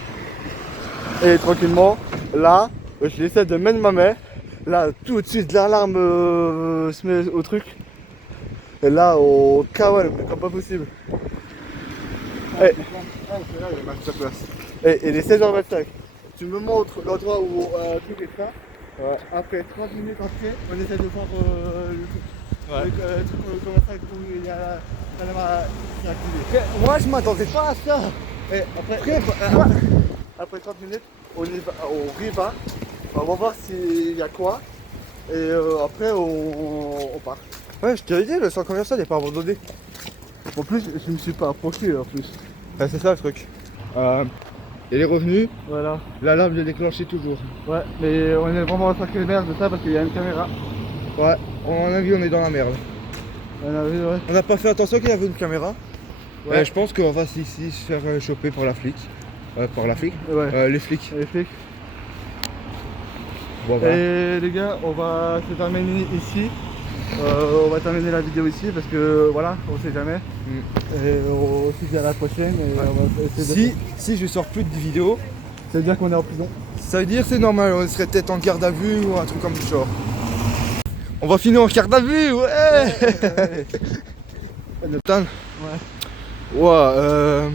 Et tranquillement, là, je essaie de mettre ma main. Là, tout de suite, l'alarme se met au truc. Et là, on cavale, mais comme pas possible. Et il est 16h25. Tu me montres l'endroit où le truc est ça. Ouais. Après 30 minutes après, on essaie de voir le truc. Ouais. Le truc comment ça, où il y a la c'est activé. Moi je m'attendais pas à ça. Et après 30 minutes, on y va, on va voir s'il y a quoi. Et après, on part. Ouais, je te l'ai dit, le centre commercial n'est pas abandonné. En plus, je me suis pas approché en plus. Ouais, c'est ça le truc. Et les revenus, Voilà. l'alarme est déclenchée toujours. Ouais, mais on est vraiment sacré merde de ça parce qu'il y a une caméra. Ouais, on a vu, on est dans la merde. On a vu, ouais. On n'a pas fait attention qu'il y avait une caméra. Ouais. Je pense qu'on va ici se faire choper par la flic. Par la flic. Ouais. Les flics. Les flics. Bon, voilà. Et les gars, on va se terminer ici. On va terminer la vidéo ici parce que voilà, on sait jamais. Et on se dit à la prochaine. Et on va essayer Si je sors plus de vidéos, ça veut dire qu'on est en prison. ça veut dire c'est normal, on serait peut-être en garde à vue ou un truc comme ça. On va finir en garde à vue, ouais. Putain. Ouais. Ouais,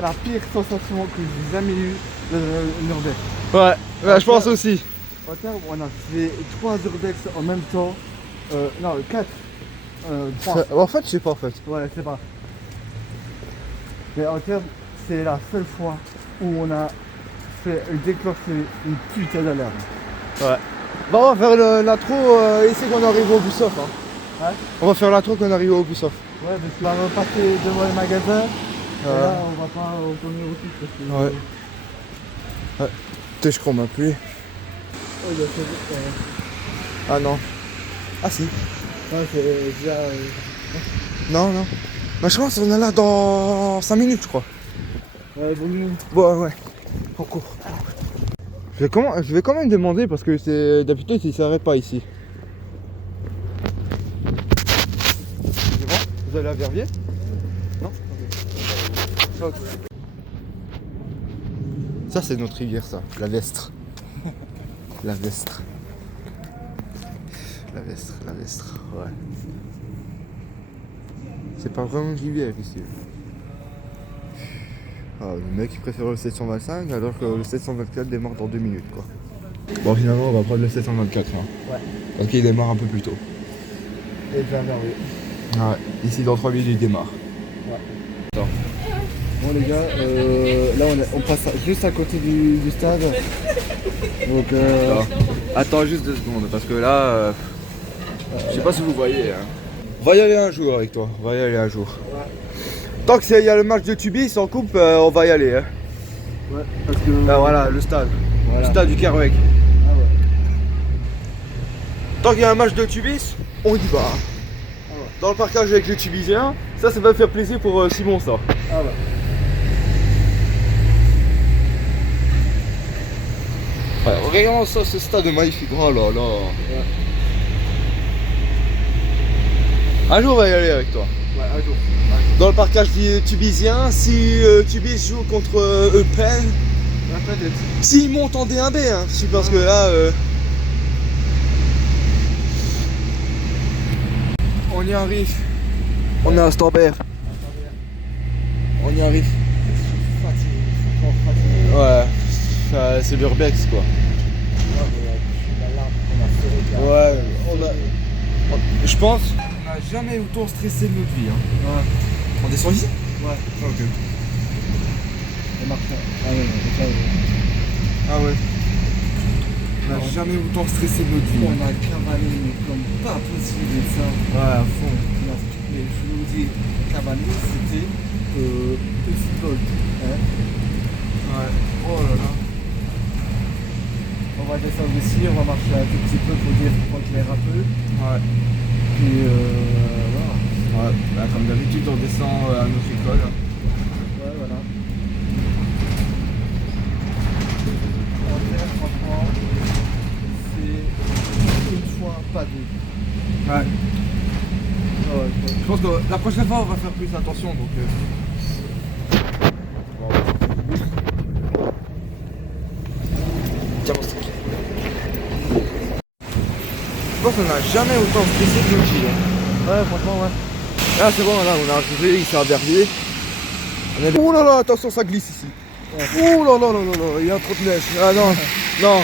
La pire sensation que j'ai jamais eue une urbex. ouais, je pense aussi. En termes, on a fait 3 urbex en même temps. Non, 4. 3. En fait, je sais pas en fait. Ouais, je sais pas. Mais en termes, c'est la seule fois où on a fait déclencher une putain d'alarme. Ouais. Bon, on va faire l'intro ici qu'on arrive au Ubisoft. Hein. Ouais. On va faire l'intro qu'on arrive au Ubisoft. Ouais, parce qu'on va passer devant les magasins. Et là, on va pas retourner au site parce que. Ouais. Ouais. Putain, je crois m'a plu. Oh, il y a fait- Ah non. Ah si. Ouais, c'est déjà. Non, non. Bah, je pense qu'on est là dans 5 minutes, je crois. Ouais, bon, nous. Bon, ouais. En cours. Je vais quand même demander parce que c'est d'habitude il s'arrête pas ici. C'est bon? Vous allez à Verviers? Non? Ok. Ça c'est notre rivière ça, la Vestre. La Vestre. La Vestre, la Vestre, ouais. C'est pas vraiment une rivière ici. Ah, le mec il préfère le 725 alors que le 724 démarre dans 2 minutes quoi. Bon finalement on va prendre le 724 hein. Ouais. Ok il démarre un peu plus tôt. Et bien énervé. Ah ouais, ici dans 3 minutes il démarre. Bon les gars, là on passe juste à côté du stade. Donc Attends juste 2 secondes parce que là, je sais pas si vous voyez. Hein. On va y aller un jour avec toi, on va y aller un jour. Tant qu'il y a le match de Tubis en coupe, on va y aller. Hein. ouais, parce que. Là voilà, le stade. Voilà. Le stade du Kerouac. Ah ouais. Tant qu'il y a un match de Tubis, on y va. Dans le parcage avec les Tubisiens, ça va faire plaisir pour Simon ça. Ah ouais. Ouais, regarde ça, ce stade est magnifique. Oh là là. Ouais. Un jour on va y aller avec toi. Ouais, un jour. Dans le parcage tubisien, si Tubis joue contre Eupen, Ouais, peut-être. s'il monte en D1B, hein, parce que là, on y arrive. On est à Stambert. On y arrive. Ouais, c'est l'urbex quoi. Ouais, je pense qu'on n'a jamais autant stressé de notre vie. Hein. Ouais. On descend ici? Ouais. Ok. Ça marche. Ah ouais, Ah ouais. On n'a jamais autant stressé de notre vie. on a cavalé mais comme pas possible ça. Ouais, à fond. Mais je vous dis, cavaler c'était petit gold. Hein. Ouais. Oh là là. On va descendre ici, on va marcher un tout petit peu pour dire qu'on éclaire un peu. Ouais. Puis voilà. Ouais, bah, comme d'habitude on descend à notre école. Ouais, voilà. En terre, franchement, c'est une fois, pas deux. Ouais. Ah ouais, Je pense que la prochaine fois on va faire plus attention donc. Tiens mon stick. Je pense qu'on n'a jamais autant stressé de notre vie. Hein. ouais, franchement, ouais. Là c'est bon, là on est arrivé ici à Verviers. Ouh là là, attention ça glisse ici. Ouh là là là là là, il y a trop de neige. Ah non, non.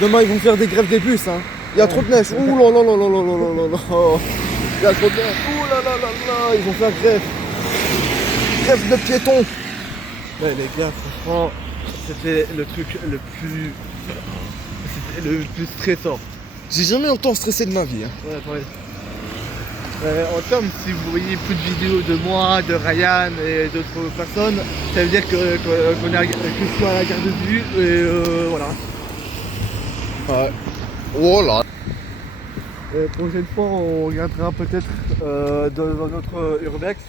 Demain ils vont faire des grèves des bus hein. Il y a trop de neige. Ouh là là là là là là là là. Il y a trop de neige. Ouh là là là là, ils vont faire grève. Grève de piétons. Ouais, les gars, franchement, c'était le truc le plus. C'était le plus stressant. J'ai jamais autant stressé de ma vie. Hein. Ouais, ouais. En termes, si vous voyez plus de vidéos de moi, de Ryan et d'autres personnes, ça veut dire que je suis à la garde de vue et voilà. Ouais. Voilà. La prochaine fois, on regardera peut-être dans notre urbex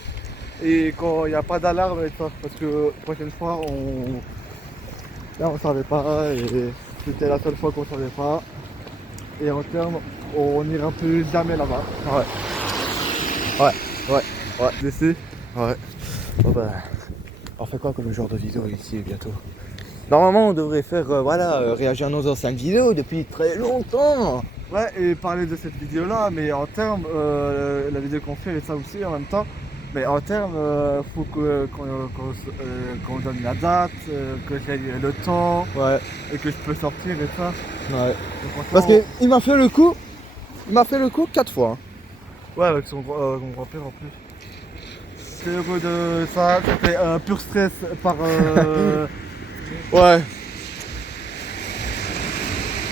et quand il n'y a pas d'alarme et ça, parce que la prochaine fois, là on savait pas et c'était la seule fois qu'on savait pas. Et en termes, on n'ira plus jamais là-bas. Ouais. Laissez. Ouais. Bon bah, on fait quoi comme genre de vidéo ici bientôt? Normalement on devrait faire réagir à nos anciennes vidéos depuis très longtemps. Ouais, et parler de cette vidéo-là, mais en termes, la vidéo qu'on fait et ça aussi en même temps, mais en termes, faut qu'on donne la date, que j'ai le temps, Ouais. et que je peux sortir et ça. Ouais. Donc, franchement, Parce qu'il m'a fait le coup. Il m'a fait le coup 4 fois. ouais, avec son grand-père en plus. C'est heureux de ça, c'était un pur stress par... Ouais.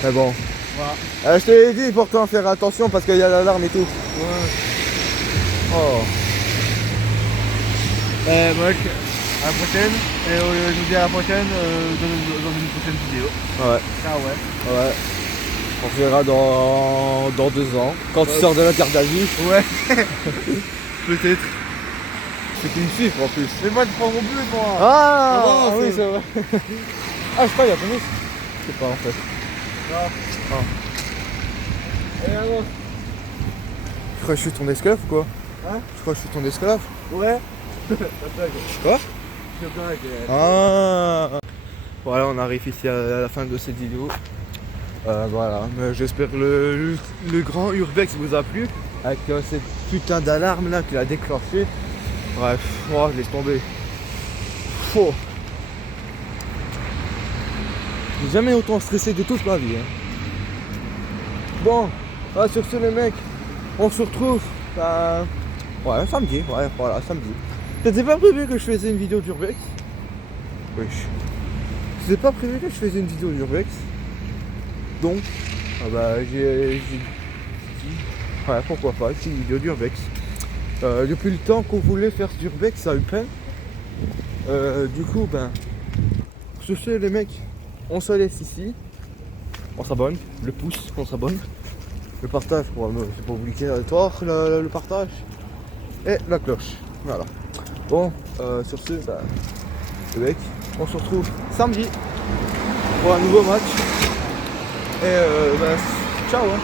Mais bon. voilà. Je te l'ai dit pourtant faire attention parce qu'il y a l'alarme et tout. Ouais. Oh. Mec, à la prochaine, et je vous dis à la prochaine dans une prochaine vidéo. Ouais. Ah ouais. Ouais. On verra dans 2 ans. Quand tu sors de la garde à vue. Ouais. Peut-être. C'est qu'une chiffre en plus. Mais moi je prends mon but moi. Ah, oui, oui, c'est vrai. Ah, je crois qu'il y a combien? Je sais pas en fait. Et alors Je crois que je suis ton esclave quoi. Hein? Je crois que je suis ton esclave. Ouais. Quoi? Je blague. Ah. Voilà, on arrive ici à la fin de cette vidéo. Voilà, mais j'espère que le grand urbex vous a plu. Avec cette putain d'alarme là qu'il a déclenché. Bref, oh, laisse tomber. Oh. J'ai jamais autant stressé de toute ma vie. Hein. Bon, sur ce les mecs, on se retrouve ouais, samedi, ouais, voilà, samedi. C'était pas prévu que je faisais une vidéo d'urbex. Oui. C'était pas prévu que je faisais une vidéo d'urbex. Donc, j'ai dit, ouais, pourquoi pas, c'est une vidéo d'urbex. Depuis le temps qu'on voulait faire d'urbex à Eupen. Du coup, sur ce les mecs, on se laisse ici. On s'abonne, le pouce, on s'abonne. Le partage, c'est pas oublier le partage. Et la cloche. Voilà. Bon, sur ce, les mecs, on se retrouve samedi pour un nouveau match. Et ciao hein.